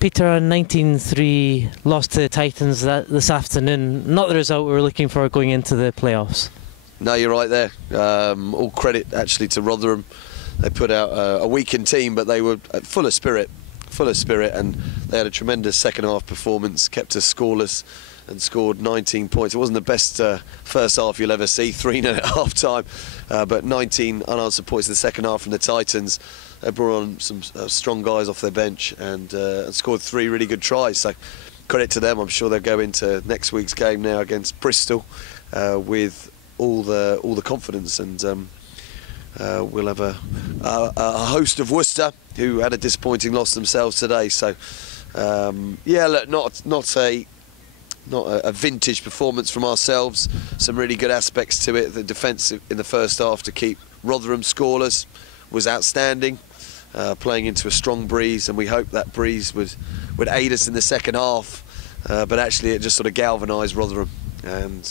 Peter, a 19-3 loss to the Titans this afternoon. Not the result we were looking for going into the playoffs. No, you're right there. All credit actually to Rotherham. They put out a weakened team, but they were full of spirit, and they had a tremendous second half performance, kept us scoreless and scored 19 points. It wasn't the best first half you'll ever see, 3-0 at half time, but 19 unanswered points in the second half from the Titans. They brought on some strong guys off their bench and scored 3 really good tries. So credit to them. I'm sure they'll go into next week's game now against Bristol with all the confidence, and we'll have a host of Worcester who had a disappointing loss themselves today. So yeah, look, not a vintage performance from ourselves. Some really good aspects to it. The defence in the first half to keep Rotherham scoreless was outstanding, playing into a strong breeze, and we hope that breeze would aid us in the second half, but actually it just sort of galvanised Rotherham, and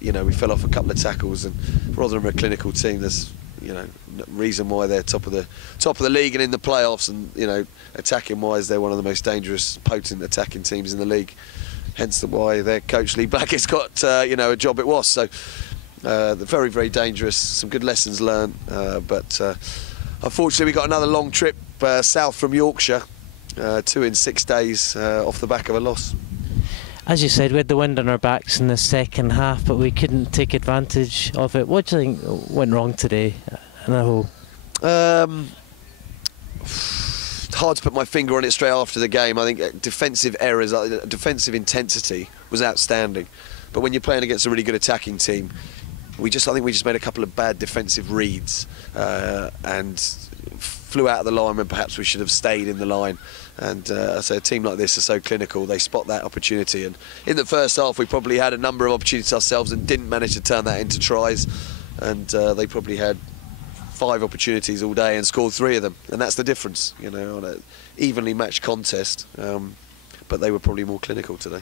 you know, we fell off a couple of tackles, and Rotherham are a clinical team. There's, you know, reason why they're top of the league and in the playoffs, and, you know, attacking wise they're one of the most dangerous, potent attacking teams in the league, hence why their coach Lee Blackett's got you know, a job at Wasps. So they're very, very dangerous. Some good lessons learned, but unfortunately we got another long trip south from Yorkshire, 2 in 6 days off the back of a loss. As you said, we had the wind on our backs in the second half, but we couldn't take advantage of it. What do you think went wrong today in the whole? It's hard to put my finger on it straight after the game. I think defensive errors, defensive intensity was outstanding, but when you're playing against a really good attacking team, I think we just made a couple of bad defensive reads and flew out of the line when perhaps we should have stayed in the line. And so a team like this is so clinical, they spot that opportunity, and in the first half we probably had a number of opportunities ourselves and didn't manage to turn that into tries, and they probably had 5 opportunities all day and scored 3 of them, and that's the difference, you know, on an evenly matched contest, but they were probably more clinical today.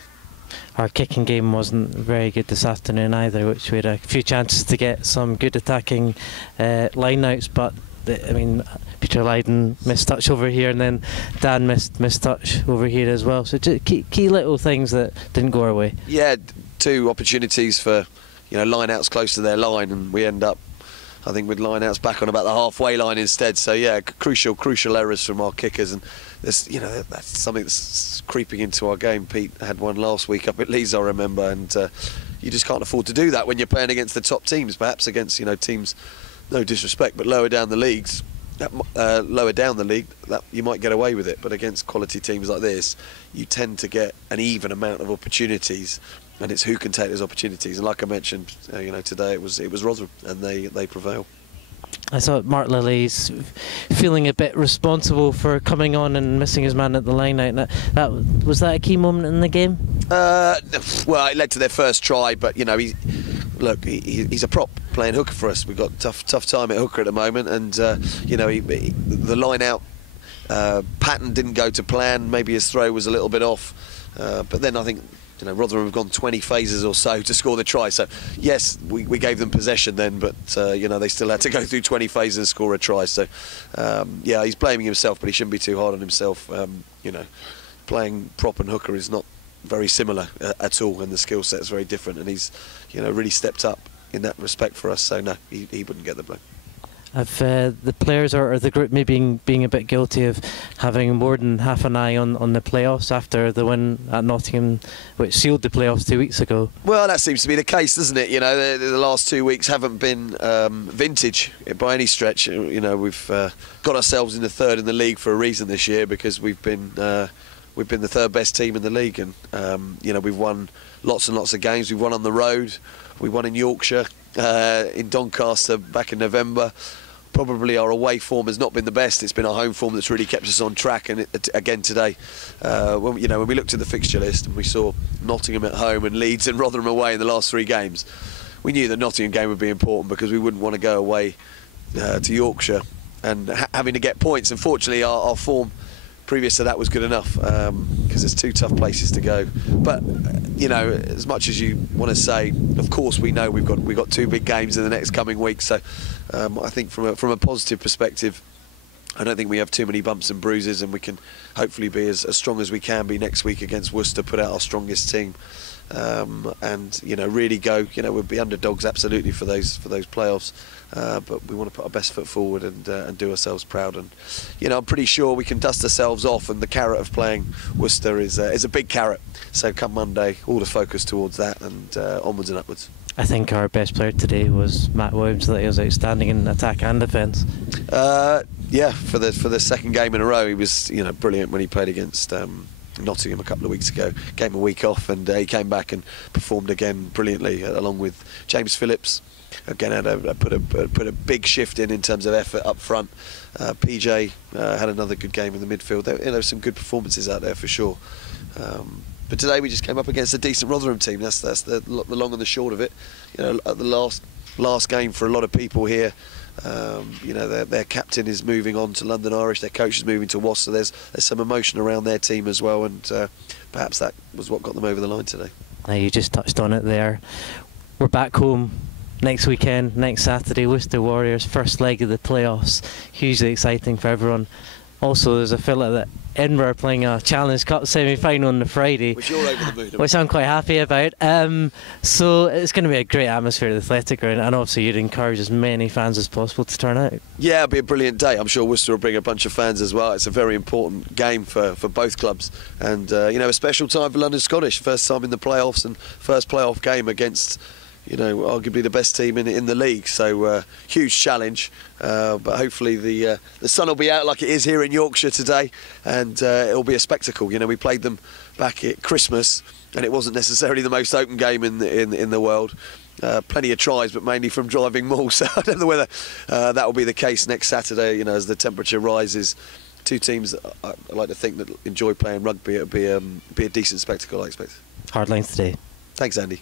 Our kicking game wasn't very good this afternoon either, which we had a few chances to get some good attacking line-outs, but I mean, Peter Lydon missed touch over here, and then Dan missed touch over here as well. So just key little things that didn't go our way. Yeah, 2 opportunities for, you know, line-outs close to their line, and we end up, I think, with line-outs back on about the halfway line instead. So yeah, crucial errors from our kickers, and this, you know, that's something that's creeping into our game. Pete had one last week up at Leeds, I remember, and you just can't afford to do that when you're playing against the top teams. Perhaps against, you know, teams, no disrespect, but lower down the leagues, that you might get away with it, but against quality teams like this, you tend to get an even amount of opportunities, and it's who can take those opportunities. And like I mentioned, you know, today it was Rotherham, and they prevail. I thought Mark Lilly's feeling a bit responsible for coming on and missing his man at the line-out. Was that a key moment in the game? Well, it led to their first try, but, you know, he's a prop playing hooker for us. We've got tough time at hooker at the moment, and you know, the line-out pattern didn't go to plan. Maybe his throw was a little bit off, but then I think, you know, Rotherham have gone 20 phases or so to score the try. So yes, we gave them possession then, but you know, they still had to go through 20 phases and score a try. So yeah, he's blaming himself, but he shouldn't be too hard on himself. You know, playing prop and hooker is not very similar at all, and the skill set is very different, and he's, you know, really stepped up in that respect for us. So no, he wouldn't get the blame. Have the players or the group maybe being a bit guilty of having more than half an eye on the playoffs after the win at Nottingham, which sealed the playoffs 2 weeks ago? Well, that seems to be the case, doesn't it? You know, the last 2 weeks haven't been vintage by any stretch. You know, we've got ourselves in the 3rd in the league for a reason this year, because we've been the 3rd best team in the league, and you know, we've won lots and lots of games. We've won on the road. We won in Yorkshire, in Doncaster back in November. Probably our away form has not been the best. It's been our home form that's really kept us on track. And again today, when we looked at the fixture list and we saw Nottingham at home and Leeds and Rotherham away in the last 3 games, we knew the Nottingham game would be important, because we wouldn't want to go away to Yorkshire and having to get points. Unfortunately, our form previous to that was good enough, because there's 2 tough places to go. But you know, as much as you want to say, of course we know we've got 2 big games in the next coming weeks. So I think from a positive perspective, I don't think we have too many bumps and bruises, and we can hopefully be as strong as we can be next week against Worcester, put out our strongest team, and really go. We'll be underdogs absolutely for those playoffs, but we want to put our best foot forward and do ourselves proud. And I'm pretty sure we can dust ourselves off, and the carrot of playing Worcester is a big carrot. So come Monday, all the focus towards that, and onwards and upwards. I think our best player today was Matt Williams. That he was outstanding in attack and defence. Yeah, for the second game in a row, he was brilliant when he played against Nottingham a couple of weeks ago. Gave him a week off, and he came back and performed again brilliantly, along with James Phillips. Again, put a big shift in terms of effort up front. PJ had another good game in the midfield. There some good performances out there for sure. But today we just came up against a decent Rotherham team. That's the long and the short of it. At the last game for a lot of people here. Their captain is moving on to London Irish. Their coach is moving to Wasps. So there's some emotion around their team as well, and perhaps that was what got them over the line today. Now, you just touched on it there. We're back home next weekend, next Saturday. Worcester Warriors, first leg of the playoffs. Hugely exciting for everyone. Also, there's a fella that Edinburgh are playing a Challenge Cup semi-final on the Friday, which you're over the moon about. Which I'm quite happy about. So it's going to be a great atmosphere at the Athletic Ground, and obviously you'd encourage as many fans as possible to turn out. Yeah, it'll be a brilliant day. I'm sure Worcester will bring a bunch of fans as well. It's a very important game for both clubs, and a special time for London Scottish. First time in the playoffs and first playoff game against arguably the best team in the league, so huge challenge, but hopefully the sun will be out like it is here in Yorkshire today, and it'll be a spectacle. We played them back at Christmas, and it wasn't necessarily the most open game in the world. Plenty of tries, but mainly from driving maul, so I don't know whether that will be the case next Saturday, as the temperature rises. Two teams that I like to think that enjoy playing rugby. It'll be a decent spectacle, I expect. Hard lines today. Thanks, Andy.